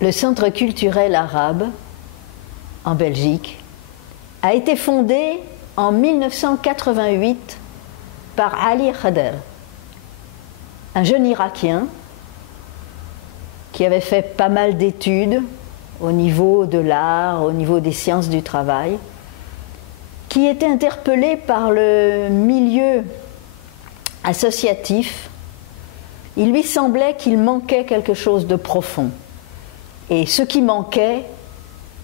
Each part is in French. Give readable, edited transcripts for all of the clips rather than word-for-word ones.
Le Centre culturel arabe, en Belgique, a été fondé en 1988 par Ali Khader, un jeune Irakien qui avait fait pas mal d'études au niveau de l'art, au niveau des sciences du travail, qui était interpellé par le milieu associatif. Il lui semblait qu'il manquait quelque chose de profond. Et ce qui manquait,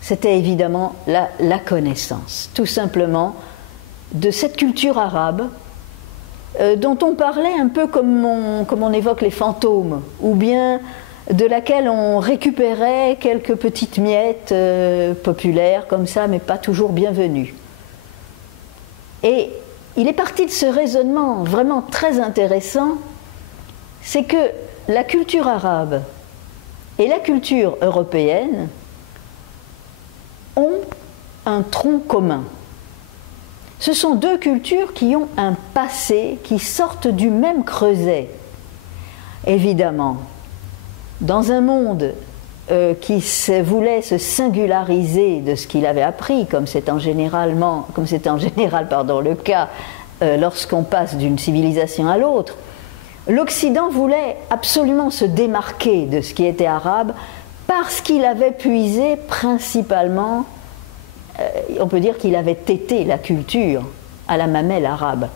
c'était évidemment la connaissance, tout simplement, de cette culture arabe dont on parlait un peu comme on évoque les fantômes, ou bien de laquelle on récupérait quelques petites miettes populaires comme ça, mais pas toujours bienvenues. Et il est parti de ce raisonnement vraiment très intéressant, c'est que la culture arabe et la culture européenne ont un tronc commun. Ce sont deux cultures qui ont un passé, qui sortent du même creuset. Évidemment, dans un monde qui voulait se singulariser de ce qu'il avait appris, comme c'est en général le cas lorsqu'on passe d'une civilisation à l'autre, l'Occident voulait absolument se démarquer de ce qui était arabe parce qu'il avait puisé principalement, on peut dire qu'il avait tété la culture à la mamelle arabe.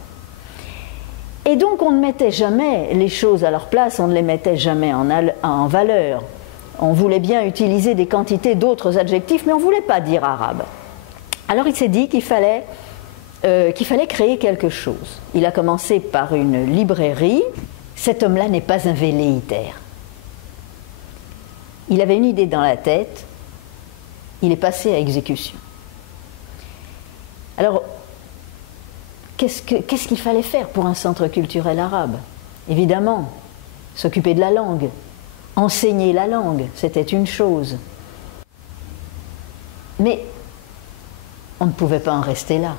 Et donc on ne mettait jamais les choses à leur place, on ne les mettait jamais en valeur. On voulait bien utiliser des quantités d'autres adjectifs, mais on ne voulait pas dire arabe. Alors il s'est dit qu'il fallait créer quelque chose. Il a commencé par une librairie. Cet homme-là n'est pas un velléitaire. Il avait une idée dans la tête, il est passé à exécution. Alors, qu'est-ce qu'il fallait faire pour un centre culturel arabe? Évidemment, s'occuper de la langue, enseigner la langue, c'était une chose. Mais on ne pouvait pas en rester là.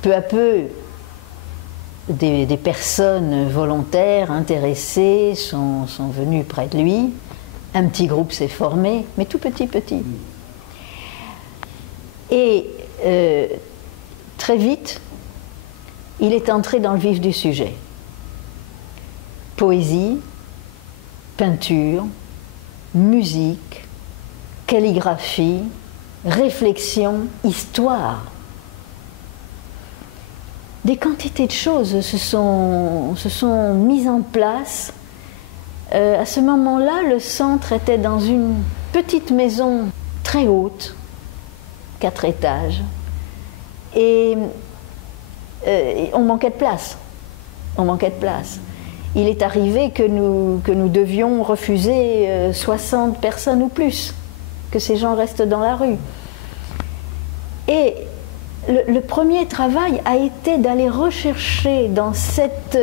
Peu à peu, des personnes volontaires, intéressées, sont venues près de lui. Un petit groupe s'est formé, mais tout petit. Et très vite, il est entré dans le vif du sujet. Poésie, peinture, musique, calligraphie, réflexion, histoire. Des quantités de choses se sont mises en place. À ce moment-là, le centre était dans une petite maison très haute, 4 étages, et on manquait de place. Il est arrivé que nous devions refuser 60 personnes ou plus, que ces gens restent dans la rue. Et le premier travail a été d'aller rechercher dans cette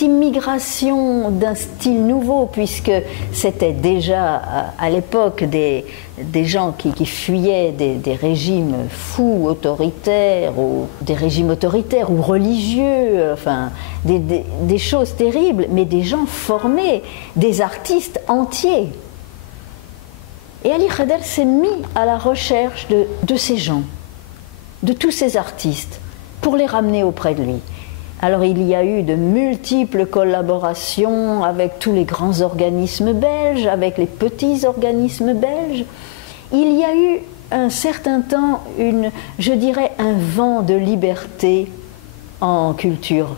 immigration d'un style nouveau, puisque c'était déjà à l'époque des gens qui fuyaient des régimes fous, autoritaires, ou des régimes autoritaires ou religieux, enfin des choses terribles, mais des gens formés, des artistes entiers. Et Ali Khader s'est mis à la recherche de ces gens, de tous ces artistes, pour les ramener auprès de lui. Alors il y a eu de multiples collaborations avec tous les grands organismes belges, avec les petits organismes belges. Il y a eu un certain temps, je dirais, un vent de liberté en culture.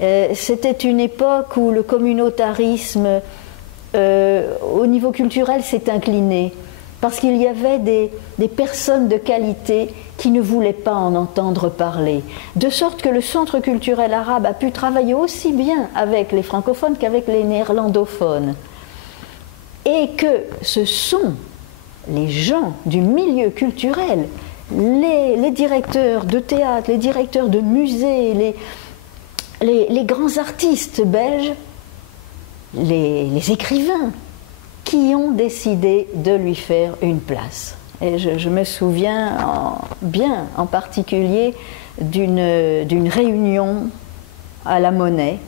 C'était une époque où le communautarisme au niveau culturel s'est incliné, parce qu'il y avait des personnes de qualité qui ne voulaient pas en entendre parler. De sorte que le Centre culturel arabe a pu travailler aussi bien avec les francophones qu'avec les néerlandophones. Et que ce sont les gens du milieu culturel, les directeurs de théâtre, les directeurs de musées, les grands artistes belges, les écrivains, qui ont décidé de lui faire une place. Et je me souviens bien en particulier d'une réunion à la Monnaie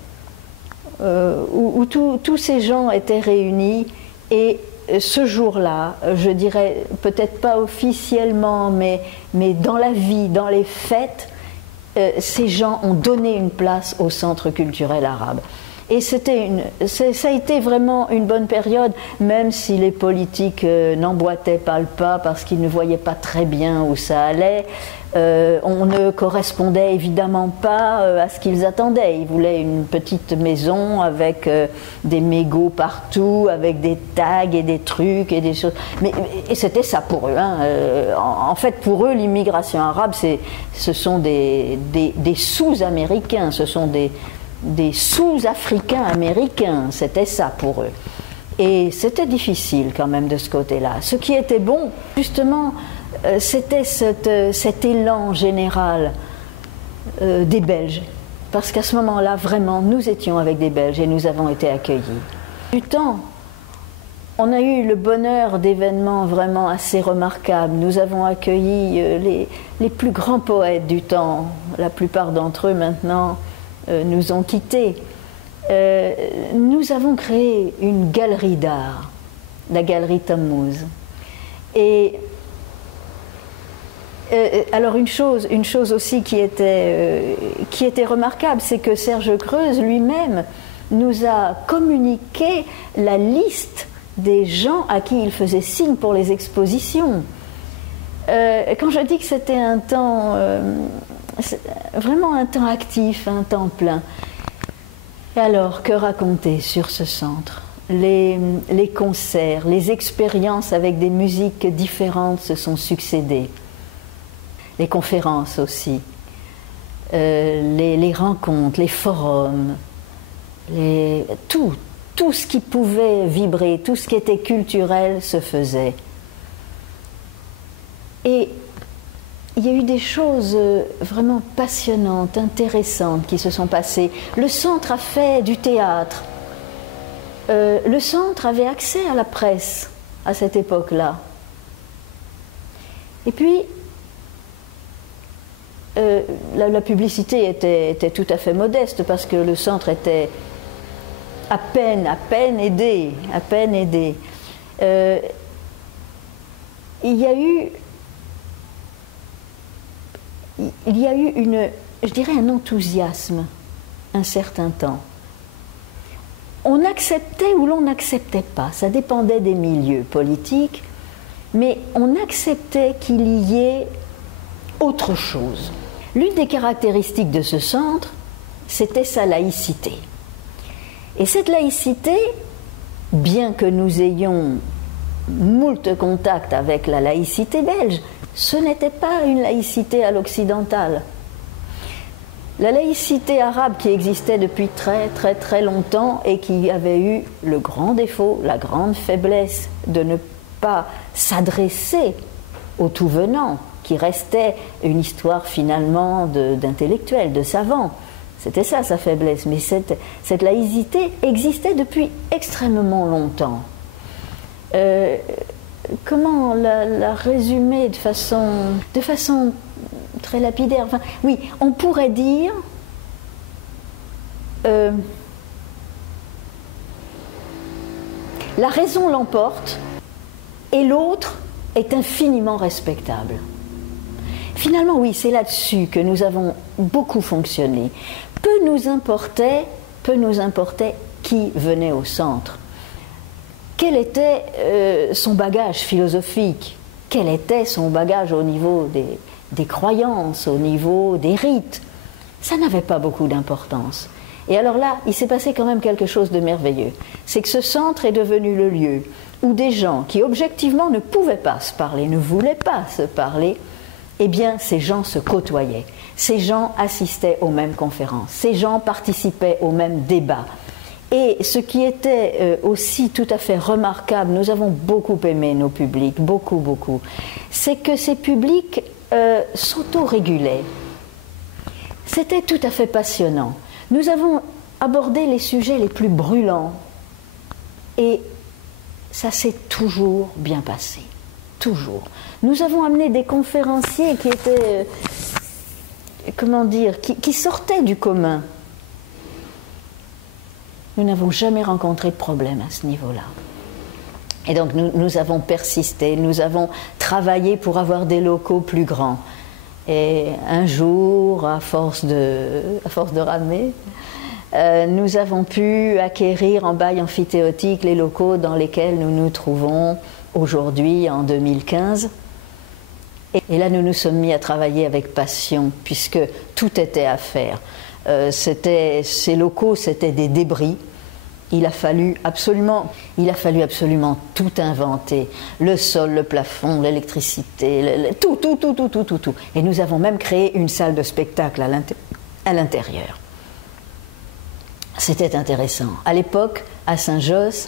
où tous ces gens étaient réunis, et ce jour-là, je dirais peut-être pas officiellement, mais dans la vie, dans les fêtes, ces gens ont donné une place au Centre culturel arabe. Et ça a été vraiment une bonne période, même si les politiques n'emboîtaient pas le pas parce qu'ils ne voyaient pas très bien où ça allait. On ne correspondait évidemment pas à ce qu'ils attendaient. Ils voulaient une petite maison avec des mégots partout, avec des tags et des trucs et des choses. Et c'était ça pour eux. Hein. En fait, pour eux, l'immigration arabe, ce sont des sous-américains, ce sont des sous-africains américains. C'était ça pour eux. Et c'était difficile quand même de ce côté-là. Ce qui était bon, justement, c'était cet élan général des Belges, parce qu'à ce moment-là, vraiment, nous étions avec des Belges et nous avons été accueillis. Du temps, on a eu le bonheur d'événements vraiment assez remarquables. Nous avons accueilli les plus grands poètes du temps. La plupart d'entre eux, maintenant, nous ont quittés. Nous avons créé une galerie d'art, la galerie Tammuz. Et alors une chose aussi qui était remarquable, c'est que Serge Creuse lui-même nous a communiqué la liste des gens à qui il faisait signe pour les expositions. Quand je dis que c'était un temps, vraiment un temps actif, un temps plein. Et alors, que raconter sur ce centre ? Les concerts, les expériences avec des musiques différentes se sont succédées. Les conférences aussi, les rencontres, les forums, tout ce qui pouvait vibrer, tout ce qui était culturel se faisait. Et il y a eu des choses vraiment passionnantes, intéressantes qui se sont passées. Le centre a fait du théâtre. Le centre avait accès à la presse à cette époque-là. Et puis, la publicité était tout à fait modeste parce que le centre était à peine aidé. Il y a eu je dirais un enthousiasme un certain temps. On acceptait ou l'on n'acceptait pas, ça dépendait des milieux politiques, mais on acceptait qu'il y ait autre chose. L'une des caractéristiques de ce centre, c'était sa laïcité. Et cette laïcité, bien que nous ayons moult contacts avec la laïcité belge, ce n'était pas une laïcité à l'occidentale. La laïcité arabe qui existait depuis très très très longtemps et qui avait eu le grand défaut, la grande faiblesse de ne pas s'adresser aux tout-venants, qui restait une histoire finalement d'intellectuels, de savants. C'était ça sa faiblesse, mais cette laïcité existait depuis extrêmement longtemps. Comment la résumer de façon très lapidaire? Enfin, oui, on pourrait dire la raison l'emporte et l'autre est infiniment respectable. Finalement, oui, c'est là-dessus que nous avons beaucoup fonctionné. Peu nous importait qui venait au centre. Quel était son bagage philosophique? Quel était son bagage au niveau des croyances, au niveau des rites? Ça n'avait pas beaucoup d'importance. Et alors là, il s'est passé quand même quelque chose de merveilleux. C'est que ce centre est devenu le lieu où des gens qui objectivement ne pouvaient pas se parler, ne voulaient pas se parler, eh bien, ces gens se côtoyaient. Ces gens assistaient aux mêmes conférences. Ces gens participaient aux mêmes débats. Et ce qui était aussi tout à fait remarquable, nous avons beaucoup aimé nos publics, beaucoup, c'est que ces publics s'autorégulaient. C'était tout à fait passionnant. Nous avons abordé les sujets les plus brûlants et ça s'est toujours bien passé. Toujours. Nous avons amené des conférenciers qui étaient, qui sortaient du commun. Nous n'avons jamais rencontré de problème à ce niveau-là. Et donc nous avons persisté, nous avons travaillé pour avoir des locaux plus grands. Et un jour, à force de ramer, nous avons pu acquérir en bail amphithéotique les locaux dans lesquels nous nous trouvons aujourd'hui, en 2015. Et là, nous nous sommes mis à travailler avec passion, puisque tout était à faire. Ces locaux, c'était des débris. Il a fallu absolument tout inventer. Le sol, le plafond, l'électricité, tout. Et nous avons même créé une salle de spectacle à l'intérieur. C'était intéressant. À l'époque, à Saint-Josse,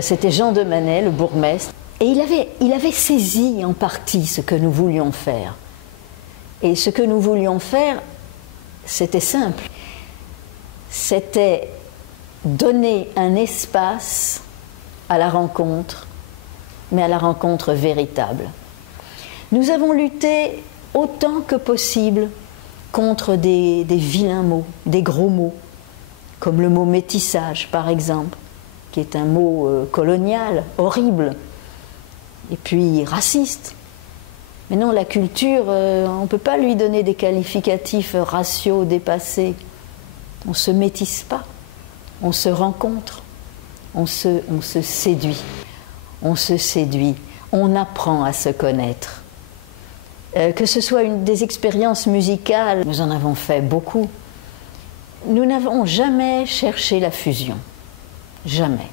c'était Jean de Manet, le bourgmestre, et il avait saisi en partie ce que nous voulions faire. Et ce que nous voulions faire, c'était simple. C'était donner un espace à la rencontre, mais à la rencontre véritable. Nous avons lutté autant que possible contre des vilains mots, des gros mots, comme le mot métissage par exemple, qui est un mot colonial, horrible, et puis raciste. Mais non, la culture, on ne peut pas lui donner des qualificatifs raciaux dépassés. On ne se métisse pas. On se rencontre, on se séduit, on apprend à se connaître. Que ce soit des expériences musicales, nous en avons fait beaucoup. Nous n'avons jamais cherché la fusion, jamais.